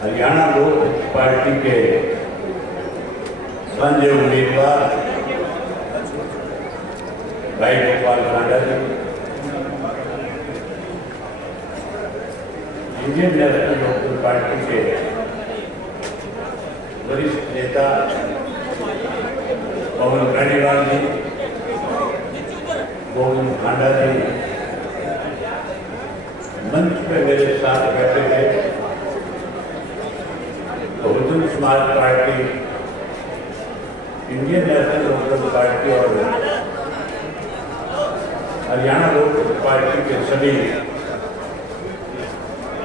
हरियाणा लोक पार्टी के संजय उम्मीदवार भाई गोपाल कांडा जी, इंडियन नेशनल लोकदल पार्टी के वरिष्ठ नेता पवन बेनीवाल जी, गोविंद कांडा जी मंच पे मेरे साथ बैठे हैं। Bahujan Samaj Party, Indian National Lokdal Party और हरियाणा लोकदल पार्टी के सभी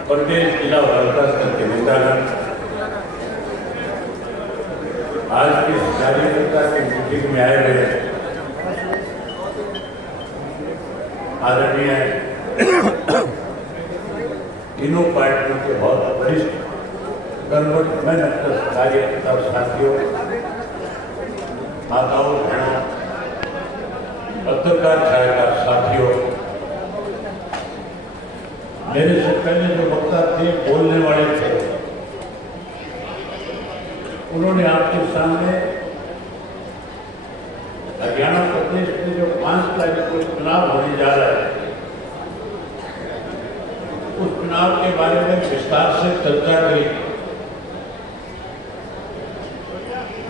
प्रदेश जिला वर्ग स्तर के नेतागण आज की कार्यकर्ता की मीटिंग में आए हुए आदरणीय तीनों पार्टियों के बहुत वरिष्ठ कर्मठ कार्यकर्ता साथियों, माताओं, बहनों, पत्रकार छायाकार साथियों, मेरे से पहले जो वक्ता थे, बोलने वाले थे, उन्होंने आपके सामने हरियाणा प्रदेश में जो 5 तारीख को चुनाव होने जा रहा है, उस चुनाव के बारे में विस्तार से चर्चा करी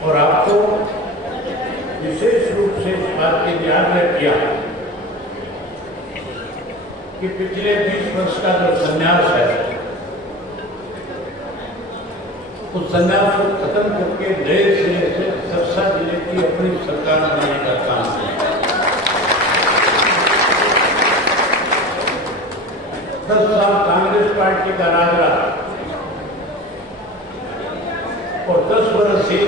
और आपको विशेष रूप से इस बात के लिए आग्रह किया कि पिछले 20 वर्ष का जो संन्यास है, उस संन्यास को खत्म करके नए सिरे से सिरसा जिले की अपनी सरकार बनाने का काम है। 10 साल कांग्रेस पार्टी का राज रहा और 10 वर्ष से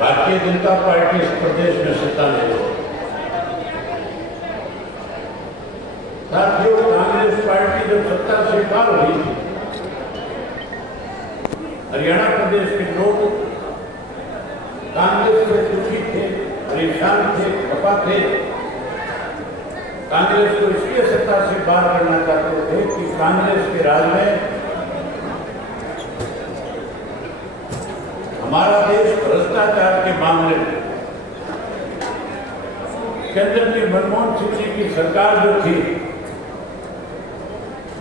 भारतीय जनता पार्टी इस प्रदेश में सत्ता में है। साथियों, कांग्रेस पार्टी जब सत्ता से पार हुई थी, हरियाणा प्रदेश के लोग कांग्रेस से दुखी थे, परेशान थे, खपा थे। कांग्रेस को इसलिए सत्ता से बाहर करना चाहते थे कि कांग्रेस के राज में हमारा देश भ्रष्टाचार के मामले में केंद्र की मनमोहन सिंह जी की सरकार जो थी,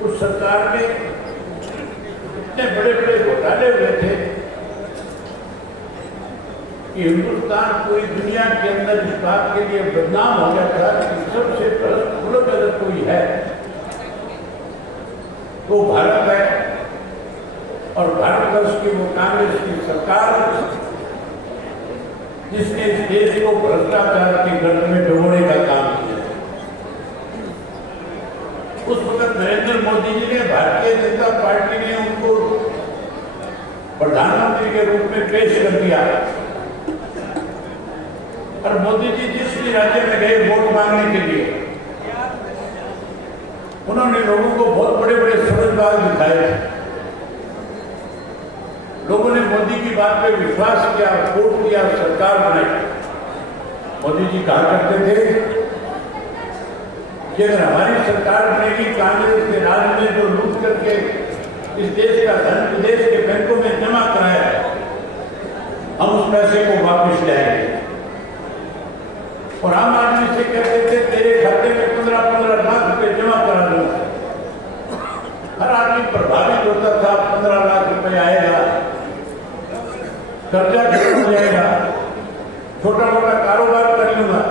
उस सरकार में इतने बड़े बड़े घोटाले हुए थे कि हिंदुस्तान पूरी दुनिया के अंदर इस बात के लिए बदनाम हो गया था कि सबसे भ्रष्ट मुल्क अगर कोई है तो भारत है और भारतवर्ष की वो कांग्रेस की सरकार जिसने इस देश को भ्रष्टाचार के गर्त में डुबोने का काम किया। उस वक्त नरेंद्र मोदी जी ने, भारतीय जनता पार्टी ने उनको प्रधानमंत्री के रूप में पेश कर दिया और मोदी जी जिस भी राज्य में गए वोट मांगने के लिए, उन्होंने लोगों को बहुत बड़े बड़े समझदार दिखाए। लोगों ने मोदी की बात पे विश्वास किया, वोट किया, सरकार बनाई। मोदी जी कहा करते थे कि अगर हमारी सरकार बनेगी, कांग्रेस के राज में जो लूट करके इस देश का धन विदेश के बैंकों में जमा कराया, हम उस पैसे को वापस लाएंगे। और आम आदमी से कहते थे तेरे खाते में 15-15 लाख रुपए जमा करा दूंगा। हर आदमी प्रभावित होता था, 15 लाख रुपए आएगा, कर्जा खत्म हो जाएगा, छोटा मोटा कारोबार कर लूंगा।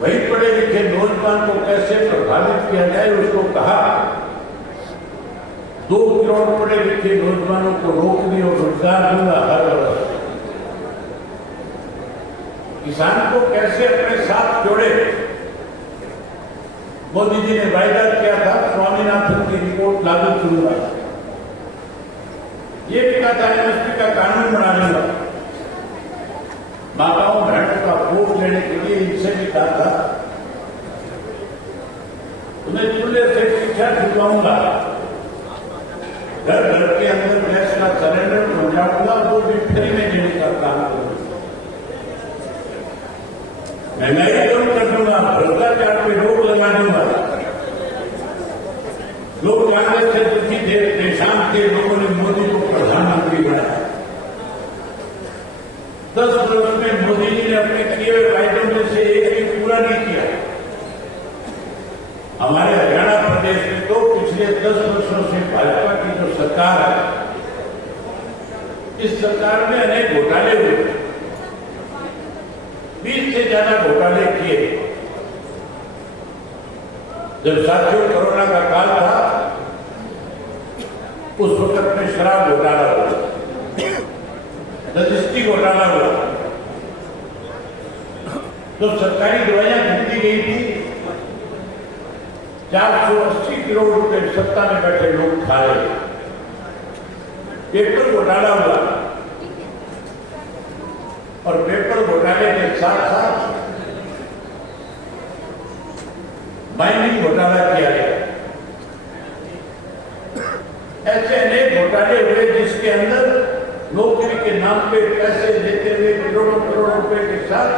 वही पढ़े लिखे नौजवान को कैसे प्रभावित किया जाए, उसको कहा 2 करोड़ पढ़े लिखे नौजवानों को नौकरी और रोजगार दूंगा हर वर्ष। किसान को कैसे अपने साथ जोड़े, मोदी जी ने वायदा किया था, स्वामीनाथन की रिपोर्ट लागू करूंगा। ये भी कहा था एमएसपी का कानून बना लूंगा। माताओं बहनों का वोट लेने के लिए इनसे भी कहा था उन्हें चूल्हे से पीछा छुपाऊंगा, घर घर के अंदर गैस का सिलेंडर पहुंचाऊंगा, वो भी फ्री में देने का काम करूंगा। महंगाई कम कर दूंगा, भ्रष्टाचार पे रोक लगा दूंगा। लोग कांग्रेस से दुखी थे, परेशान थे, लोगों ने मोदी को प्रधानमंत्री बनाया। 10 वर्ष में मोदी जी ने अपने किए हुए वायदों में से एक भी पूरा नहीं किया। हमारे हरियाणा प्रदेश में तो पिछले 10 वर्षों से भाजपा की जो सरकार है, इस सरकार में अनेक घोटाले हुए, 20 से ज्यादा घोटाले किए। जब साथियों कोरोना का काल था, उस वक्त में शराब घोटाला हुआ, रजिस्ट्री घोटाला हुआ, तो सरकारी दवाइयां खरीदी गई थी, 480 करोड़ रुपए सत्ता में बैठे लोग खा रहे। पेपर घोटाला हुआ और पेपर घोटाले के साथ साथ माइनिंग घोटाला किया गया। ऐसे अनेक घोटाले हुए जिसके अंदर नौकरी के नाम पे पैसे देते हुए करोड़ों करोड़ रुपए के साथ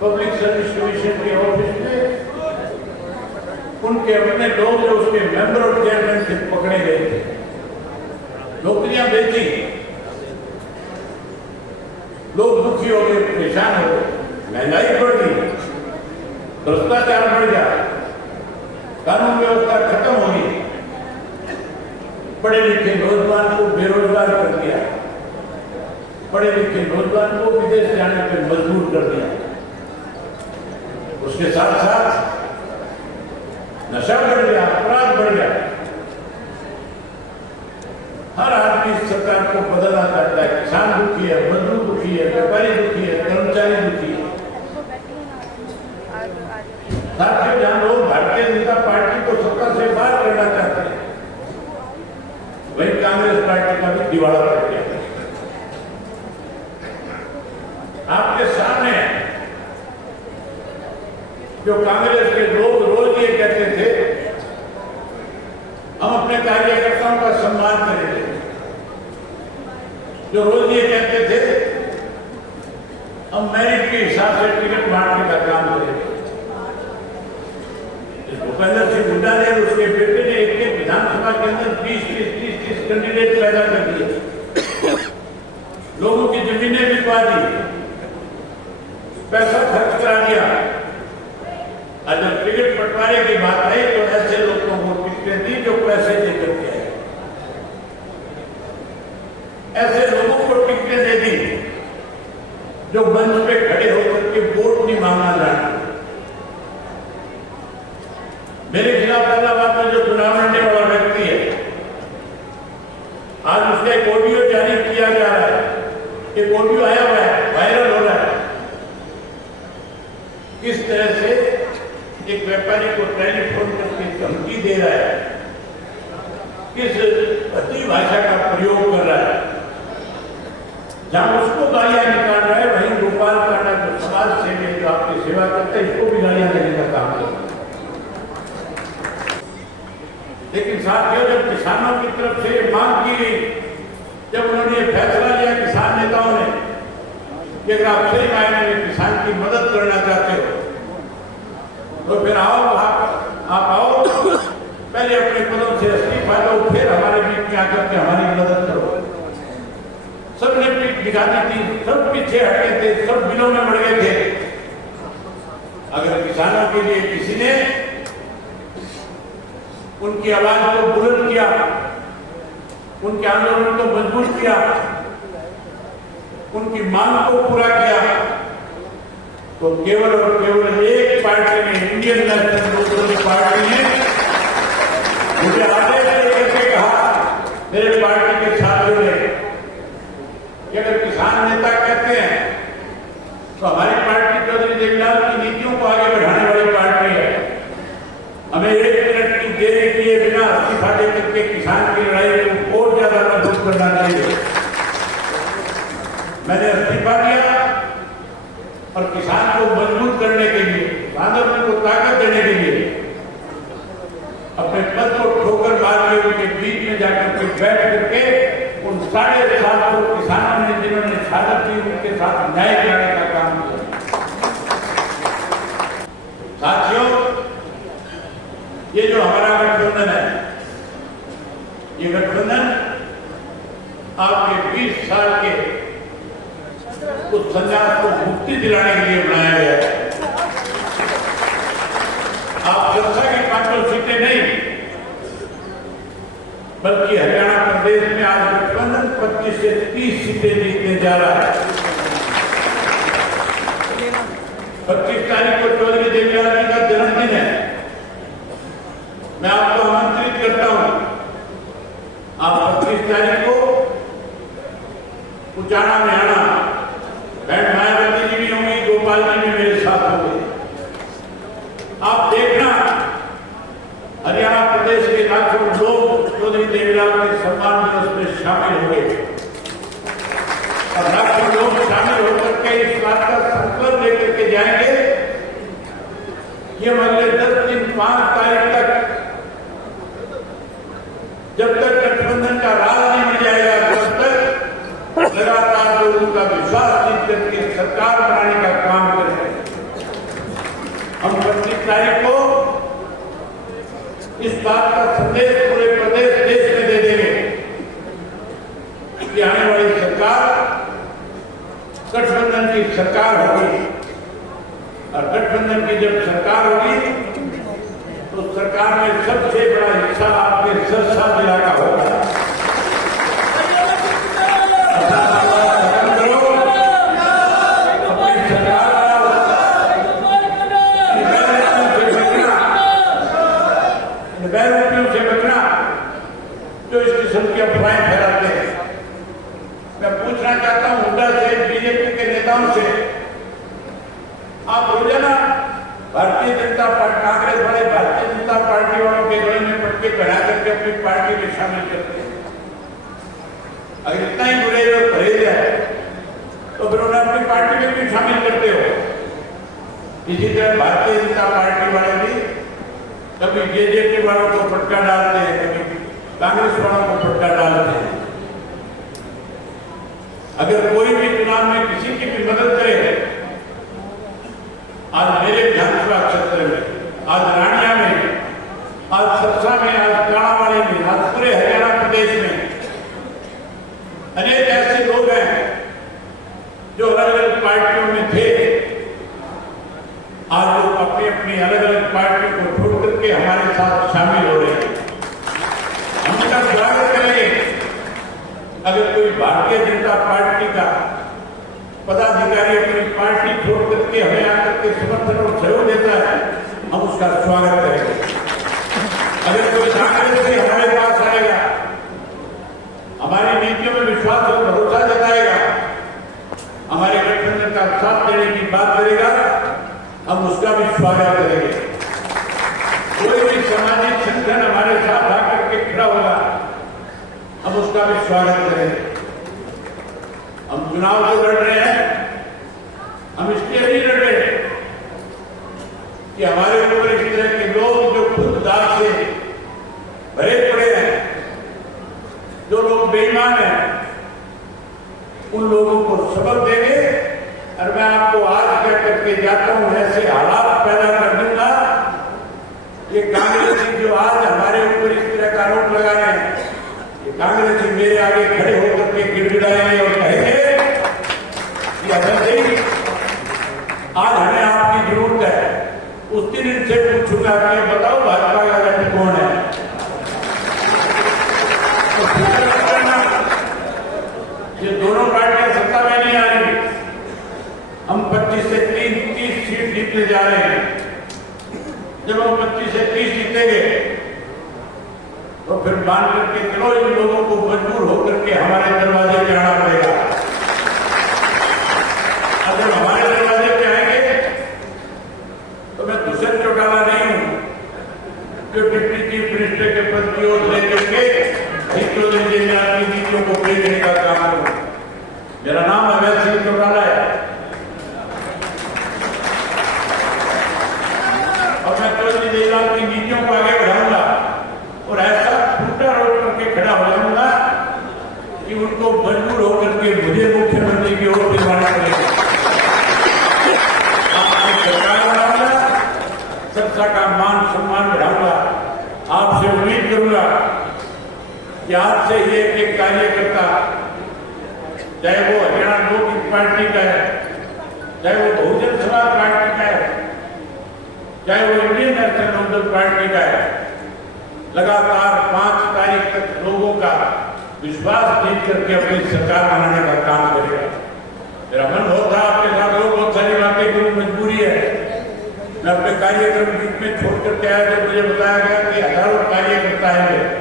पब्लिक सर्विस कमीशन के ऑफिस में उनके अपने लोग जो उसके मेंबर और चेयरमैन थे पकड़े गए थे, नौकरियां बेची, लोग दुखी हो गए, परेशान हो गए, महंगाई बढ़ गई, भ्रष्टाचार बढ़ गया, कानून व्यवस्था खत्म हो गई, पढ़े लिखे नौजवान को बेरोजगार कर दिया, पढ़े लिखे नौजवान को विदेश जाने पर मजबूर कर दिया। उसके साथ साथ नशा बढ़ गया, अपराध बढ़ गया। हर आदमी सरकार को बदलना चाहता है। किसान दुखी है, मजदूर दुखी है, व्यापारी दुखी है, कर्मचारी दुखी है। साथियों, जहां लोग भारतीय जनता पार्टी को सत्ता से बाहर करना चाहते हैं, वही कांग्रेस पार्टी का भी दिवाला पड़ गया। आपके सामने जो कांग्रेस के लोग रोज ये कहते थे, हम अपने कार्यकर्ताओं का सम्मान करेंगे, जो रोज ये कहते थे हम मेरिट के हिसाब से टिकट बांटने का काम करेंगे। भूपेंद्र सिंह हुड्डा ने और उसके बेटे ने एक विधानसभा के अंदर 20-30 कैंडिडेट पैदा कर दिए, लोगों की जमीनें बिकवा दी, पैसा खर्च करा दिया। और जब टिकट बंटवारे की बात आई तो ऐसे लोगों को टिकटें दी जो पैसे देकर के आए, ऐसे लोगों को टिकटें दे दी जो मंच पे खड़े होकर के वोट नहीं मांगना जानते। मेरे खिलाफ फैसलाबाद में जो चुनाव लड़ने वाला व्यक्ति है, आज उसका एक ऑडियो जारी किया जा रहा है, एक ऑडियो आया हुआ है, वायरल हो रहा है। किस तरह से एक व्यापारी को टेलीफोन करके धमकी दे रहा है, किस अति भाषा का प्रयोग कर रहा है, जहां उसको गालियां निकाल रहा है, वहीं गोपाल कांडा जो समाज सेवी जो आपकी सेवा करते हैं, इसको भी गालियां देने का काम कर रहा है। लेकिन साथियों, जब किसानों की तरफ से मांग की गई, जब उन्होंने फैसला लिया किसान नेताओं ने कि अगर आप सही मायने में किसान की मदद करना चाहते हो तो फिर आओ, आप आओ, पहले अपने पदों से इस्तीफा दो, फिर हमारे बीच में आकर के हमारी मदद करो। सबने पीठ दिखा दी थी, सब पीछे हटे थे, सब बिलों में बढ़ गए थे। अगर किसानों के लिए किसी ने उनकी आवाज को बुलंद किया, उनके आंदोलन को मजबूत किया, उनकी मांग को पूरा किया, तो केवल और केवल एक पार्टी ने, इंडियन नेशनल लोकदल पार्टी ने मुझे आदेश देकर कहा, मेरे पार्टी के साथियों ने, कि अगर किसान नेता कहते हैं तो हमारी पार्टी चौधरी देवीलाल की नीतियों को आगे बढ़ाने वाली पार्टी है, हमें 1 मिनट की देरी किए बिना इस्तीफा देकर के किसान की लड़ाई को और ज्यादा मजबूत करना चाहिए। मैंने इस्तीफा दिया और किसान को मजबूत करने के लिए, आंदोलन को ताकत देने के लिए अपने पद को ठोकर मार के उनके बीच में जाकर के बैठ करके उन 750 किसानों ने जिन्होंने शहादत दी, उनके साथ न्याय कराने का काम किया। साथियों, ये जो हमारा गठबंधन है, ये गठबंधन आपके 20 साल के उस संन्यास को मुक्ति दिलाने के लिए बनाया गया है। आप जनता की 5 सीटें नहीं, बल्कि हरियाणा प्रदेश में आज गठबंधन 25 से 30 सीटें जीतने जा रहा है। 25 तारीख को चौधरी देवीलाल जी का जन्मदिन है। मैं आपको आमंत्रित करता हूं, आप 25 तारीख को उचाना में आना। बहन मायावती जी भी होंगी, गोपाल जी भी मेरे साथ होंगे। आप देखना, हरियाणा प्रदेश के लाखों लोग चौधरी देवीलाल के सम्मान दिवस में शामिल होंगे और लाखों लोग शामिल होकर के इस बात का संकल्प लेकर के जाएंगे कि हम अगले 10 दिन 5 तारीख तक, जब तक गठबंधन का राज नहीं मिल जाएगा, तब तक लगातार लोगों का विश्वास जीत करके सरकार बनाने का काम करेंगे। हम 25 तारीख को इस बात का संदेश पूरे प्रदेश देश में दे देंगे कि आने वाली सरकार गठबंधन की सरकार होगी और गठबंधन की जब सरकार होगी तो सरकार में सबसे बड़ा हिस्सा आपके सिरसा जिला का होगा। से बचना जो इस किस्म की अफवाहें फैलाते हैं। मैं पूछना चाहता हूं हुड्डा से, बीजेपी के नेताओं से, आप रोजाना भारतीय जनता पार्टी, कांग्रेस वाले भारतीय जनता पार्टी वालों के गले में पटके पहना करके अपनी पार्टी में शामिल करते हैं। अगर इतना ही बुरे और परहेज है तो फिर उन्हें अपनी पार्टी में क्यों शामिल करते हो? इसी तरह भारतीय जनता पार्टी वाले भी कभी जेजेपी वालों को फटका डालते हैं, कभी कांग्रेस वालों को फटका डालते हैं। अगर कोई भी चुनाव में किसी की भी मदद करे, आज मेरे विधानसभा क्षेत्र में, आज रानिया में, आज सरसा में, आज कालावाड़ी में, आज पूरे हरियाणा प्रदेश में अनेक ऐसे लोग हैं जो अलग अलग पार्टियों में थे। आज लोग अपनी अपनी अलग अलग पार्टियों को छोड़ करके हमारे साथ शामिल हो रहे हैं। हम उनका स्वागत करेंगे। अगर कोई भारतीय जनता पार्टी का पदाधिकारी अपनी पार्टी छोड़ करके हमें आकर के समर्थन और सहयोग देता है, हम उसका स्वागत करेंगे। अगर कोई कांग्रेस से हमारे पास आएगा, हमारी नीतियों में विश्वास और भरोसा जताएगा, हमारे गठबंधन का साथ देने की बात करेगा, हम उसका भी स्वागत करेंगे। कोई भी सामाजिक संगठन हमारे साथ आकर के खड़ा होगा, हम उसका भी स्वागत करेंगे। हम चुनाव जो लड़ रहे हैं, हम इसलिए नहीं लड़ रहे कि हमारे ऊपर इस तरह के लोग जो खुद दाग से भरे पड़े हैं, जो लोग बेईमान हैं, उन लोगों को सबक देंगे। और मैं आपको आज कह करके जाता हूं, ऐसे हालात पैदा कर दूंगा ये कांग्रेसी जो आज हमारे ऊपर इस तरह का आरोप लगा रहे हैं, ये कांग्रेसी मेरे आगे खड़े होकर के गिड़गिड़ाएंगे और कहेंगे कि अगर नहीं आज हमें आपकी जरूरत है, उस दिन इनसे पूछूंगा कि बताओ भाजपा का गठन कौन है। तो ये दोनों पार्टियां सत्ता में नहीं आ रही, हम 25 से 30 सीट जीतने जा रहे हैं। जब हम 25 से 30 जीतेंगे तो फिर मान करके चलो इन लोगों को मजबूर होकर के हमारे दरवाजे पे आना पड़ेगा। अगर हमारे दरवाजे पे आएंगे तो मैं दुष्यंत चौटाला नहीं हूं जो डिप्टी चीफ मिनिस्टर के पद की ओर लेकर के चौधरी देवीलाल की नीतियों को भेजने का काम करूं। मेरा नाम अवैध सिंह चौटाला है और मैं चौधरी देवीलाल की नीतियों को आगे बढ़ाऊंगा और ऐसा टूटा रोड करके खड़ा हो जाऊंगा कि उनको मजबूर होकर के मुझे मुख्यमंत्री की ओर दिलवाना पड़ेगा। आपकी सरकार बढ़ाऊंगा, सरसा का मान सम्मान बढ़ाऊंगा। आपसे उम्मीद करूंगा कि कि आज से ही एक कार्यकर्ता, चाहे वो हरियाणा लोक पार्टी का है, चाहे वो बहुजन समाज पार्टी का है, चाहे वो इंडियन नेशनल कांग्रेस पार्टी का है, लगातार 5 तारीख तक लोगों का विश्वास जीत करके अपनी सरकार बनाने का काम करेगा। मेरा मन होता आपके साथ लोग बहुत सारी बातें करूं, मजबूरी है। मैं अपने कार्यक्रम बीच में छोड़ करके आया तो मुझे बताया गया कि हजारों कार्यकर्ता है।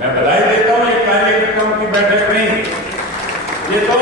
मैं बधाई देता हूं, ये कार्यकर्ताओं की बैठक नहीं, ये तो